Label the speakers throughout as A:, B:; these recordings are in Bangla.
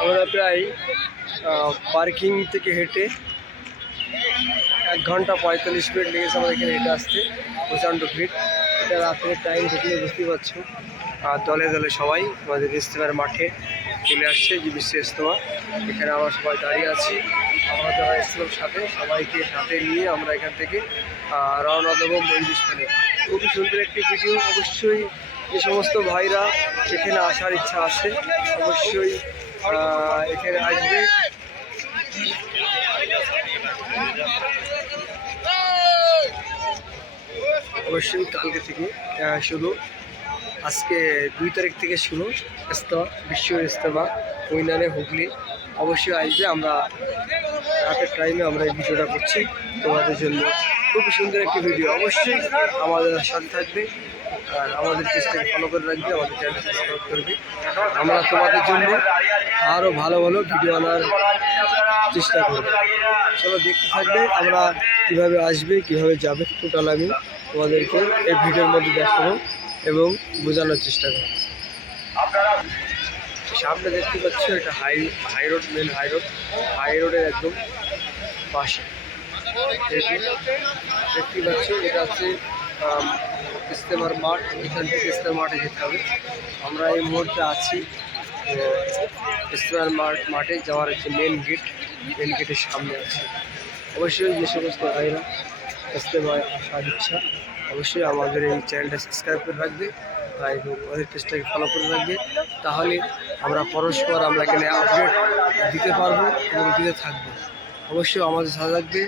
A: আমরা প্রায় পার্কিং থেকে হেঁটে এক ঘণ্টা পঁয়তাল্লিশ মিনিট লেগেছে আমাদের এখানে হেঁটে আসতে, প্রচণ্ড ভিড়। এটা রাত্রের টাইম দেখলে বুঝতেই পারছ। আর দলে দলে সবাই আমাদের ইস্তেমার মাঠে চলে আসছে, যে বিশ্ব ইস্তেমা এখানে আমরা সবাই দাঁড়িয়ে আছি। আমরা যারা ইসলাম সাথে, সবাইকে সাথে নিয়ে আমরা এখান থেকে রওনা দেবো মঞ্জুস্থানে খুবই সুন্দর একটি ভিডিও অবশ্যই যে সমস্ত ভাইরা এখানে আসার ইচ্ছা আছে, অবশ্যই এখানে আসবে। অবশ্যই কালকে থেকে শুরু। আজকে দুই তারিখ থেকে শুরু। ইস্তেমা বিশ্ব ইস্তেমা উইনারে হুগলি। অবশ্যই আসবে। আমরা রাতের টাইমে আমরা এই ভিডিওটা করছি। তোমাদের জন্য খুব সুন্দর একটি ভিডিও। অবশ্যই আমাদের সাথে থাকবে। আর আমাদের পেজটাকে ফলো করে রাখবি, আমাদের চ্যানেল সাবস্ক্রাইব করবে। আমরা তোমাদের জন্য আরও ভালো ভালো ভিডিও আনার চেষ্টা করব। চলো দেখতে থাকবে আমরা কীভাবে আসবে, কীভাবে যাবে টোটাল আমি তোমাদেরকে এই ভিডিওর মধ্যে দেখাবো এবং বোঝানোর চেষ্টা করব। সামনে দেখতে পাচ্ছ এটা high high road main high road high রোডের একদম পাশে। দেখতে পাচ্ছ এটা হচ্ছে ইস্তেমার মাঠ, এখান থেকে ইস্তেমার মাঠে যেতে হবে। আমরা এই মুহূর্তে আছি ইস্তেমার মাঠ, মাঠে যাওয়ার হচ্ছে মেন গেট মেন গেটের সামনে আছে। অবশ্যই যে সমস্ত ভাইরা ইস্তেমায় আসার ইচ্ছা, অবশ্যই আমাদের এই চ্যানেলটা সাবস্ক্রাইব করে রাখবে এবং আমাদের পেজটাকে ফলো করে রাখবে। তাহলে আমরা পরস্পর আমরা এখানে আপডেট দিতে পারব এবং দিতে থাকব। অবশ্যই আমাদের সাথে থাকবে।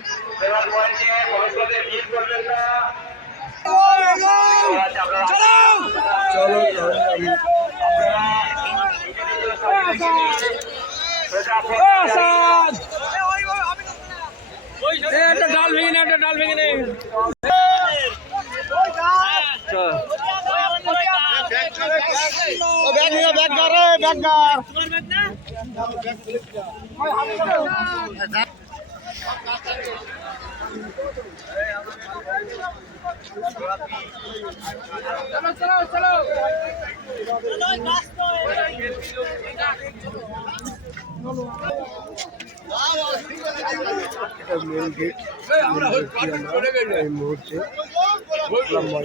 B: একটা ডাল ভেঙে নে একটা ডাল ভেঙে নে
A: চল। মেন গেট এই মুহূর্তে লম্বা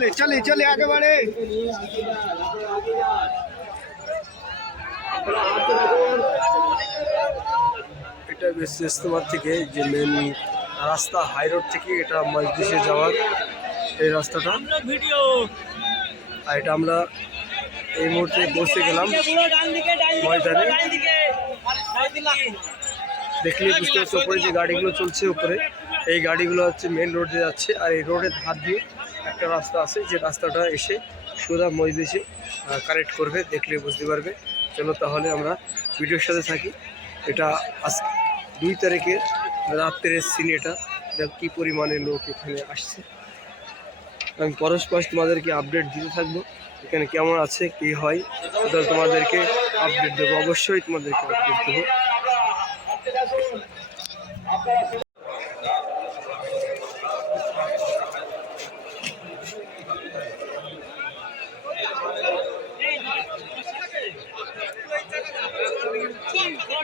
C: চলে চলে চলে আগে বাড়ে
A: এটা ইস্তেমার থেকে যে মেন রাস্তা হাই রোড থেকে এটা মসজিদে যাওয়ার এই রাস্তাটা। আর এটা আমরা এই মুহূর্তে বসে গেলাম ময়দানে। দেখলে বুঝতে পারছি ওপরে যে গাড়িগুলো চলছে উপরে, এই গাড়িগুলো হচ্ছে মেন রোডে যাচ্ছে আর এই রোডের হাত দিয়ে একটা রাস্তা আছে, যে রাস্তাটা এসে সোজা মজলিসে কানেক্ট করবে, দেখলে বুঝতে পারবে। চলো তাহলে আমরা ভিডিওর সাথে থাকি। এটা আজ দুই তারিখের রাত্রের সিন এটা। দেখ, কী পরিমাণে লোক এখানে আসছে। আমি পরস্পর তোমাদেরকে আপডেট দিতে থাকব। এখানে কেমন আছে, কী হয় তাহলে তোমাদেরকে আপডেট দেবো। অবশ্যই তোমাদেরকে আপডেট দেবো।